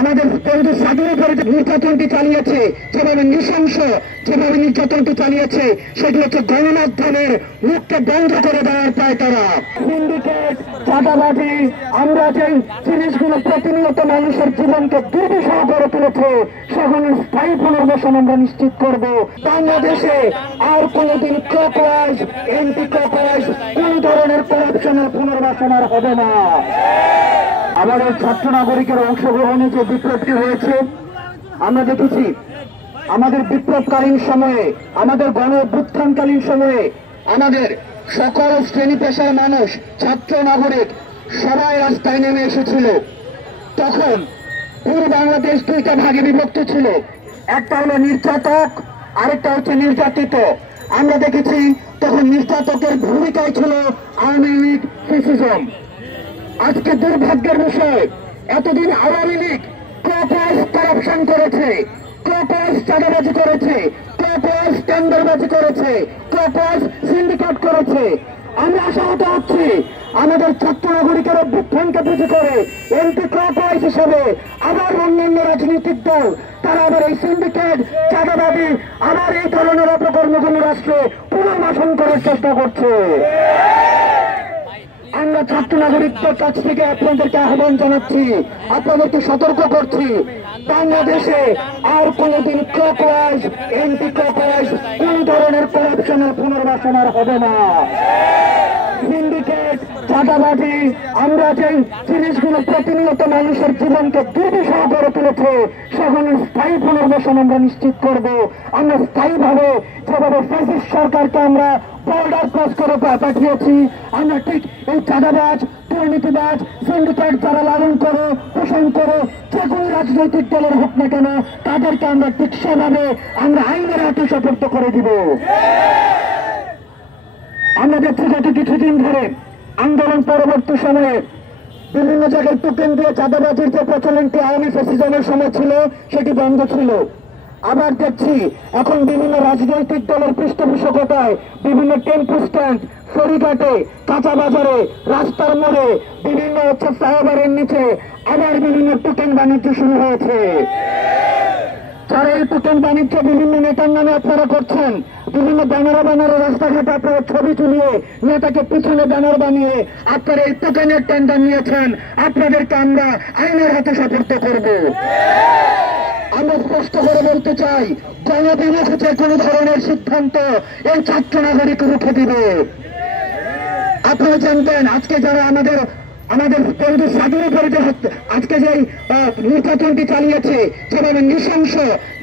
আমাদের বন্ধু স্বাধীন উপরে যে নির্যাতনটি চালিয়েছে, যেভাবে নৃশংস যেভাবে নির্যাতনটি চালিয়েছে, সেটি হচ্ছে গণমাধ্যমের মুখকে বন্ধ করে দেওয়ার পায় তারা। সিন্ডিকেট, চাঁদাবাজি, আমরা যে জিনিসগুলো প্রতিনিয়ত মানুষের জীবনকে দুর্বিষহ করে তুলেছে, সেগুলো স্থায়ী পুনর্বাসন আমরা নিশ্চিত করব। বাংলাদেশে আর কোনদিন ক্লকওয়াইজ এন্টি ক্লকওয়াইজ কোন ধরনের করাপশনের পুনর্বাসন আর হবে না। আমাদের ছাত্র নাগরিকের অংশগ্রহণে যে বিপ্লবটি হয়েছে, আমরা দেখেছি আমাদের বিপ্লবকালীন সময়ে, আমাদের গণ অভ্যুত্থানকালীন সময়ে আমাদের সকল শ্রেণী পেশার মানুষ, ছাত্র নাগরিক সবাই রাস্তায় নেমে এসেছিল। তখন পুরো বাংলাদেশ দুইটা ভাগে বিভক্ত ছিল, একটা হলো নির্যাতক, আরেকটা হচ্ছে নির্যাতিত। আমরা দেখেছি তখন নির্যাতকের ভূমিকায় ছিল আওয়ামী লীগ, ফ্যাসিজম। আজকে দুর্ভাগ্যের বিষয়, এতদিন আওয়ামী লীগ ক্লকওয়াইজ করাপশন করেছে, ক্লকওয়াইজ চাঁদাবাজি করেছে, ক্লকওয়াইজ টেন্ডারবাজি করেছে, ক্লকওয়াইজ সিন্ডিকেট করেছে। আমরা আশাহত হচ্ছি আমাদের ছাত্র নাগরিকের অভ্যুত্থানকে পুঁজি করে এন্টি ক্লকওয়াইজ হিসেবে আবার অন্যান্য রাজনৈতিক দল তারা আবার এই সিন্ডিকেট, চাঁদাবাজি, আবার এই ধরনের অপকর্মগুলো রাষ্ট্রে পুনর্বাসন করার চেষ্টা করছে। আমরা ছাত্র নাগরিকদের কাছ থেকে আপনাদেরকে আহ্বান জানাচ্ছি, আপনাদেরকে সতর্ক করছি, বাংলাদেশে আর কোনদিন ক্লকওয়াইজ এন্টি ক্লকওয়াইজ কোন ধরনের করাপশনের পুনর্বাসন আর হবে না। সিন্ডিকেট, চাঁদাবাজি, আমরা যে জিনিসগুলো প্রতিনিয়ত মানুষের জীবনকে দুর্বিষহ করে তুলেছে, সেগুলো স্থায়ী পুনর্বাসন আমরা নিশ্চিত করব। আমরা স্থায়ীভাবে যেভাবে ফ্যাসিস্ট সরকারকে আমরা বর্ডার ক্রস করে পাঠিয়েছি, আমরা ঠিক এই চাঁদাবাজ, দুর্নীতিবাজ, সিন্ডিকেট যারা লালন করে, পোষণ করে, যে কোনো রাজনৈতিক দলের হোক না কেন, তাদেরকে আমরা ঠিক সেভাবে আমরা আইনের হাতে সোপর্দ করে দিব। আমরা দেখছি গত কিছুদিন ধরে আন্দোলন পরবর্তী সময়ে বিভিন্ন জায়গায় টোকেন দিয়ে চাঁদাবাজির যে প্রচলনটি আওয়ামী ফ্যাসিজমের সময় ছিল, সেটি বন্ধ ছিল। আবার দেখছি এখন বিভিন্ন রাজনৈতিক দলের পৃষ্ঠপোষকতায় বিভিন্ন টেম্পো স্ট্যান্ড, ফেরিঘাটে, কাঁচা বাজারে, রাস্তার মোড়ে, বিভিন্ন ফ্লাইওভারের নিচে আবার বিভিন্ন টোকেন বাণিজ্য শুরু হয়েছে। যারা এই টোকেন বাণিজ্য বিভিন্ন নেতার নামে আপনারা করছেন, বিভিন্ন ব্যানারে রাস্তাঘাটে আপনারা ছবি তুলিয়ে নেতাকে পিছনে ব্যানার বানিয়ে আপনারা এই টোকেনের টেন্ডার নিয়েছেন, আপনাদেরকে আমরা আইনের হাতে সোপর্দ করব। আমরা স্পষ্ট করে বলতে চাই, গণবিমুখ যে কোনো ধরনের সিদ্ধান্ত এই ছাত্র নাগরিক রুখে দিবে। আপনারা জানতেন আজকে যারা আমাদের বন্ধু স্বাধীন উপরে যে আজকে যে নির্যাতনটি চালিয়েছে, যেভাবে নৃশংস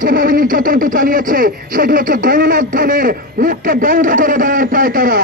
যেভাবে নির্যাতনটি চালিয়েছে, সেটি হচ্ছে গণমাধ্যমের মুখকে বন্ধ করে দেওয়ার পায় তারা।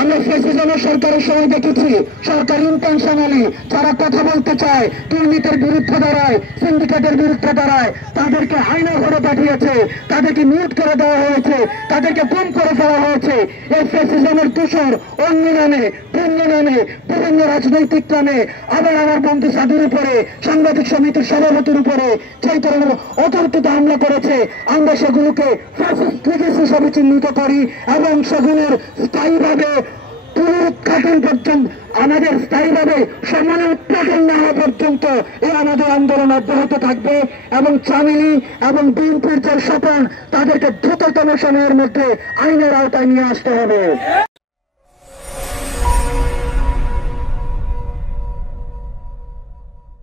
আমরা ফ্যাসিজমের সরকারের সময় দেখেছি সরকার ইন্টেনশনালি যারা কথা বলতে চায়, দুর্নীতির বিরুদ্ধে দাঁড়ায়, সিন্ডিকেটের বিরুদ্ধে দাঁড়ায়, তাদেরকে আইনা ঘরে পাঠিয়েছে, তাদেরকে মিউট করে দেওয়া হয়েছে, তাদেরকে গুম করে ফেলা হয়েছে। এই ফ্যাসিজমের দোষর অন্য নামে, ভিন্ন নামে, বিভিন্ন রাজনৈতিক নামে আবার আমার বন্ধু সাধুর উপরে, সাংবাদিক সমিতির সভাপতির উপরে সেই ধরনের অতর্কিত হামলা করেছে, আমরা সেগুলোকে ফ্যাসিস্ট লিগেসি হিসেবে চিহ্নিত করি এবং সেগুলোর স্থায়ীভাবে পুনরুৎঘাটন পর্যন্ত, আমাদের স্থায়ীভাবে সমানে উৎপাদন না হওয়া পর্যন্ত এই আমাদের আন্দোলন অব্যাহত থাকবে। এবং চামিলি এবং বিএনপির যে স্বপন, তাদেরকে দ্রুততম সময়ের মধ্যে আইনের আওতায় নিয়ে আসতে হবে।